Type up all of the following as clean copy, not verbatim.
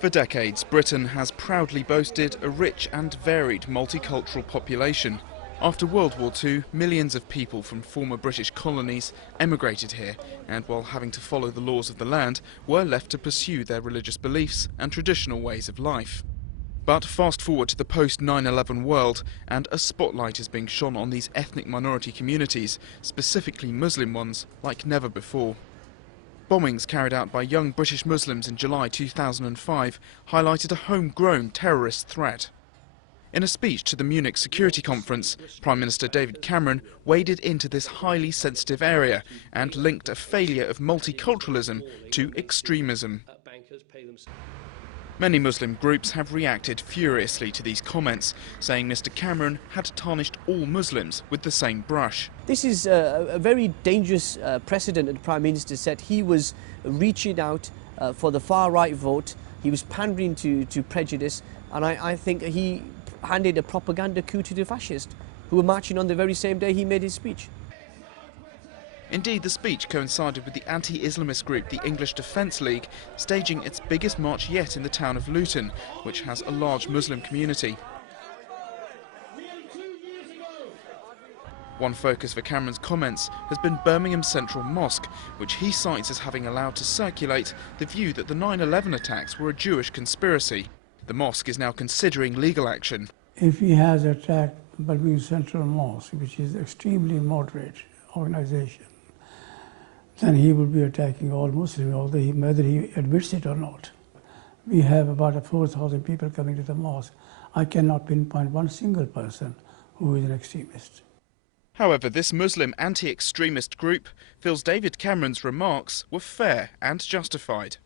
For decades, Britain has proudly boasted a rich and varied multicultural population. After World War II, millions of people from former British colonies emigrated here, and while having to follow the laws of the land, were left to pursue their religious beliefs and traditional ways of life. But fast forward to the post-9/11 world, and a spotlight is being shone on these ethnic minority communities, specifically Muslim ones, like never before. Bombings carried out by young British Muslims in July 2005 highlighted a homegrown terrorist threat. In a speech to the Munich Security Conference, Prime Minister David Cameron waded into this highly sensitive area and linked a failure of multiculturalism to extremism. Many Muslim groups have reacted furiously to these comments, saying Mr Cameron had tarnished all Muslims with the same brush. This is a very dangerous precedent that the Prime Minister set. He was reaching out for the far-right vote. He was pandering to prejudice, and I think he handed a propaganda coup to the fascists, who were marching on the very same day he made his speech. Indeed, the speech coincided with the anti-Islamist group the English Defence League staging its biggest march yet in the town of Luton, which has a large Muslim community. One focus for Cameron's comments has been Birmingham's Central Mosque, which he cites as having allowed to circulate the view that the 9/11 attacks were a Jewish conspiracy. The mosque is now considering legal action. If he has attacked Birmingham Central Mosque, which is an extremely moderate organization, then he will be attacking all Muslims, whether he admits it or not. We have about 4,000 people coming to the mosque. I cannot pinpoint one single person who is an extremist. However, this Muslim anti-extremist group feels David Cameron's remarks were fair and justified.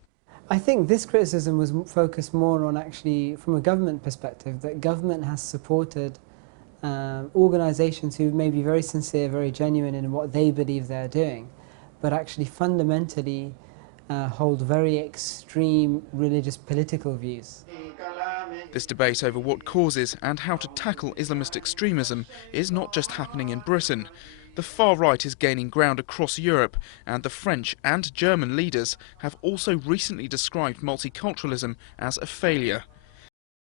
I think this criticism was focused more on actually, from a government perspective, that government has supported organisations who may be very sincere, very genuine in what they believe they're doing, but actually fundamentally hold very extreme religious political views. This debate over what causes and how to tackle Islamist extremism is not just happening in Britain. The far right is gaining ground across Europe, and the French and German leaders have also recently described multiculturalism as a failure.